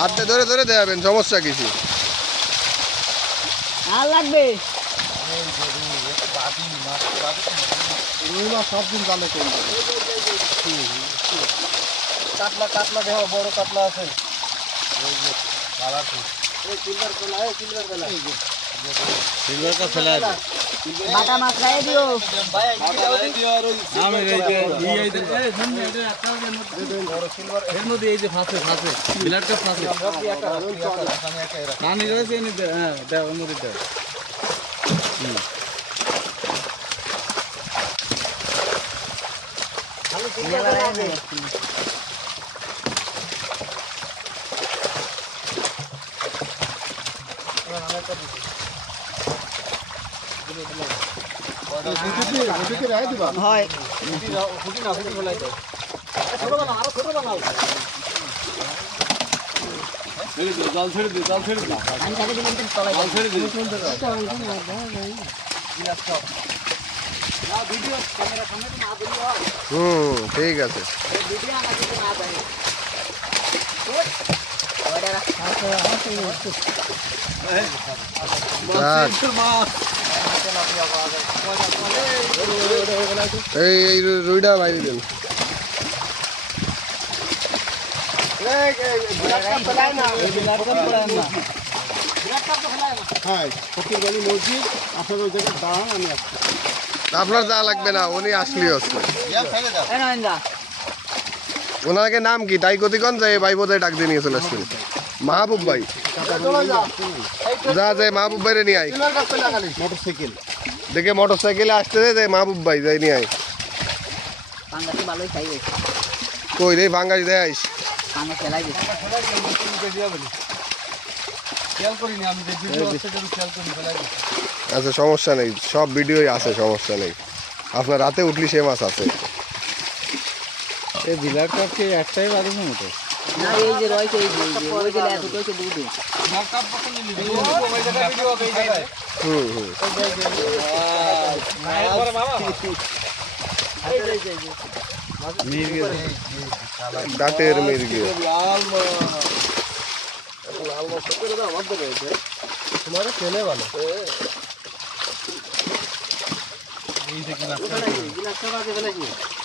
হাতে ধরে ধরে দেখাবেন সমস্যা কিছু। আর লাগবে? মাছ সব দিন জালে করবে কাতলা কাতলা দেহ বড় কাতলা আছে। সিলভার কা ফেলা আছে বাটা মাছ খাইয়ে দিও। আমি এই যে এই যে এই ধন্য এটা একটা এর মধ্যে এই যে ফাঁসে ফাঁসে বিলাট কা ফাঁসে পানি রয়েছে নি হ্যাঁ দাও এর মধ্যে দাও হয় ছেড়ে দিও জল ছেড়ে জল ছেড়ে দিও আমি তাকে দিলাম তো তলায় জল ছেড়ে দিও হুম ঠিক আছে। ভিডিও এই এই রুইটা বাইরে দেন। আপনার যা লাগবে না উনি আসলেই আসবে এই ওনাকে নাম কি? তাই কতিগঞ্জ যে ভাই বোধহয় ডাক দিয়ে নিয়ে চলে আসবেন মাহবুব ভাই। যা যায় মাহবুব ভাইরে নিয়ে আয়। মোটরসাইকেল। দেখে মোটর সাইকেলে আসতেছে যে মাহবুব ভাই যাই নিয়ে আয়। কই রে ভাঙ্গাস দেয় আইস। আচ্ছা সমস্যা নেই। সব ভিডিওই আছে সমস্যা নেই। আপনার রাতে উঠলি সে মাছ আছে। এই বিলাট কা কি একটাই বাড়ি না মতো না এই যে রয়েছে এই যে এই যে ওই যে এত কইছে দুধ ওই জায়গায় ভিডিও হবে এই জায়গায় হুম হুম মির্গে ডাটের মির্গে তোমার ছেলে ভালো গিলাসটা বাকে ফেলাই না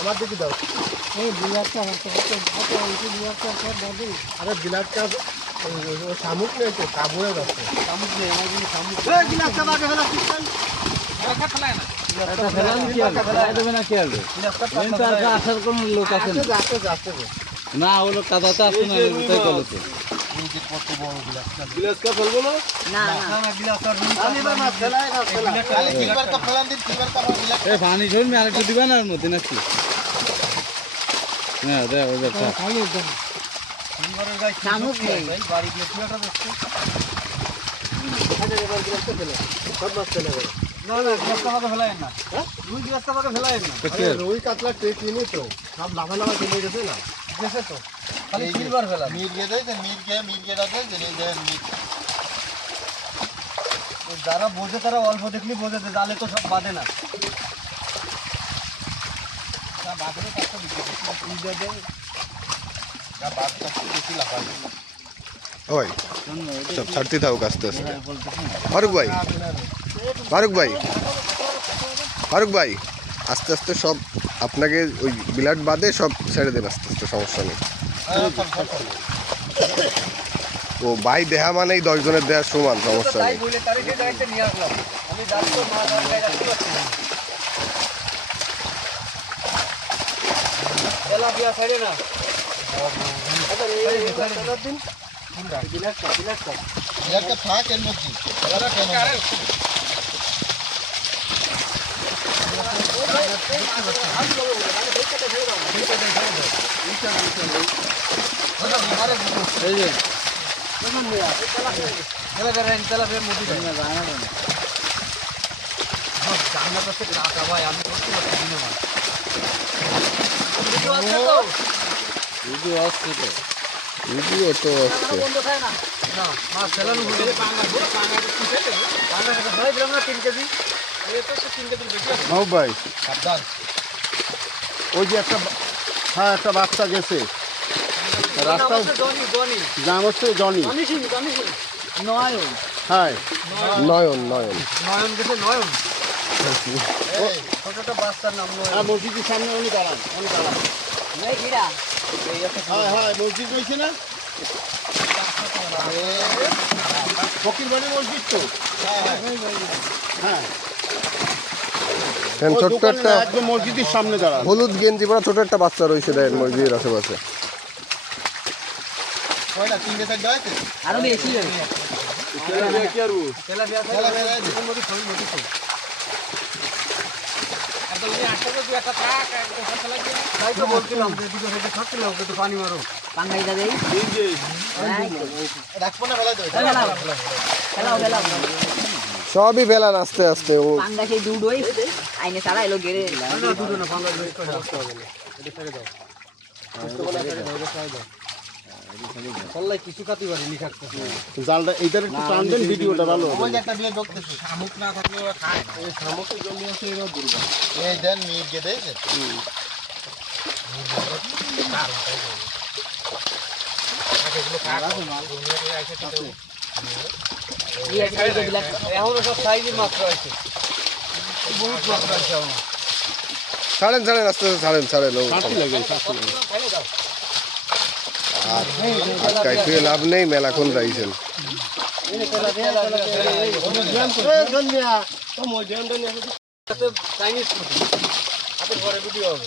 আমার দিকে দাও। এই বিলাসটা আরে বিলাসটা শামুক নেই তো কাবুয়ে যাচ্ছে শামুক নেই আমার কিন্তু শামুক। গিলাসটা বাগে ফেলা ফেলায় না। তো আর আসার কোনো লোক আছে না। যাচ্ছে যাচ্ছে না ওগুলো কাদাতে আসছে না ওটাই বলো তো বিলাসটা ফেলব না? না না না। না বিলাসটা আমি না ফেলায় না খালি ফেলান দিন পানি আর একটু দিবা না মধ্যে নাকি? হ্যাঁ দে ওই খালি একদম। সিলভারের গায়ে শামুক নেই। বাড়ি গিয়ে তুই একটা আচ্ছা এবার বিলাসটা ফেলে। সব মাছ ফেলে না না বিলাসটা আমাকে ফেলায় না। রুই বিলাসটা আমাকে ফেলায় না। রুই কাতলা টে কিনে তো। সব লাভা লাভা চলে গেছে না? গেছে তো। খালি সিলভার ফেলা। মির্গে দেয় মির্গে মির্গেটা দেয় এই দেয় মির্গ যারা বোঝে তারা অল্প দেখলি বোঝে জালে তো সব বাঁধে না। বাঁধলে কাজটা বেশি ওই সব ছাড়তে থাকুক আস্তে আস্তে। ফারুক ভাই ফারুক ভাই ফারুক ভাই আস্তে আস্তে সব আপনাকে ওই বিলাট বাদে সব ছেড়ে দেন আস্তে আস্তে সমস্যা নেই। ও ভাই দেহা মানেই দশ জনের দেহার সমান সমস্যা নেই। বলে তারই সেই এরা কেন এই যে তেলাপিয়া রেন তেলাপিয়ার মধ্যে জান্নাত আছে কাকা ভাই আমি করতে পারছি দিনে মাছ ভিডিও আছে তো ভিডিও আসছে তো ভিডিও তো আসছে না মাছ ফেলানো হলো পাঙ্গা পুরো পাঙ্গা কিসে দেবে পাঙ্গা তো ধরে দিলাম না 3 কেজি এই তো 3 কেজির ভাই। ওই যে একটা হ্যাঁ একটা বাচ্চা গেছে। রাস্তা জনি জনি নাম হচ্ছে জনি। নয়ন। হ্যাঁ। নয়ন নয়ন। নয়ন গেছে নয়ন। আর মসজিদের সামনে উনি দাঁড়ান উনি দাঁড়ান। হ্যাঁ হ্যাঁ মসজিদ রয়েছে না? ফকির বাড়ি মসজিদ তো? হ্যাঁ এখানে ও ছোট্ট একটা মসজিদের সামনে দাঁড়ান। হলুদ গেঞ্জি পরা ছোট একটা বাচ্চা রয়েছে দেখেন মসজিদের আশেপাশে। পানি মারো রাখব না সবই বেলান আস্তে আস্তে ও। আইনে এলো জালটা এইটার একটু টান দেন ভিডিওটা ভালো শামুক না খায় শামুকের জন্য এই দেন দিয়েছে আছে এখনও সব সাইজের মাত্র আছে। বহুত মাত্র আছে এখনও। ছাড়েন ছাড়েন আস্তে আস্তে ছাড়েন ছাড়েন তুই লাভ নেই মেলাক্ষণ রাইছেন। চাইনিজ হাতের ঘরে ভিডিও হবে।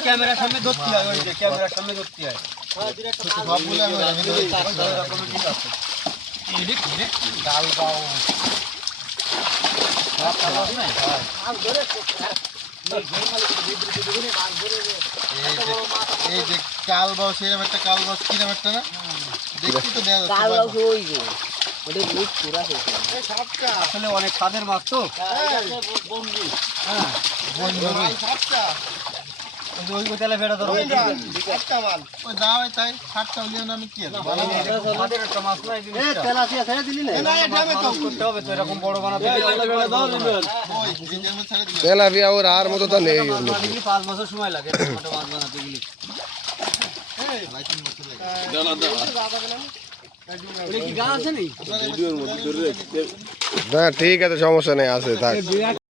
ক্যামেরার সামনে ধরতে হয় ওই যে ক্যামেরার সামনে ধরতে হয়। ডাল এই যে- এরকম একটা কাল বাস কিরম একটা না? দেখছি তো দেখা কাল যাচ্ছে যে ওটা পুরা হয়েছে আসলে অনেক স্বাদের মাছ তো বন্ধু ওই যে তেলে ফেটা ধরো ওই যাও তাই সাতটা আমি কি বড় তেলাপিয়া ওর আর মতো তো নেই পাঁচ বছর সময় লাগে মাছ বানাতে গেলে না ঠিক আছে সমস্যা নেই আছে থাক।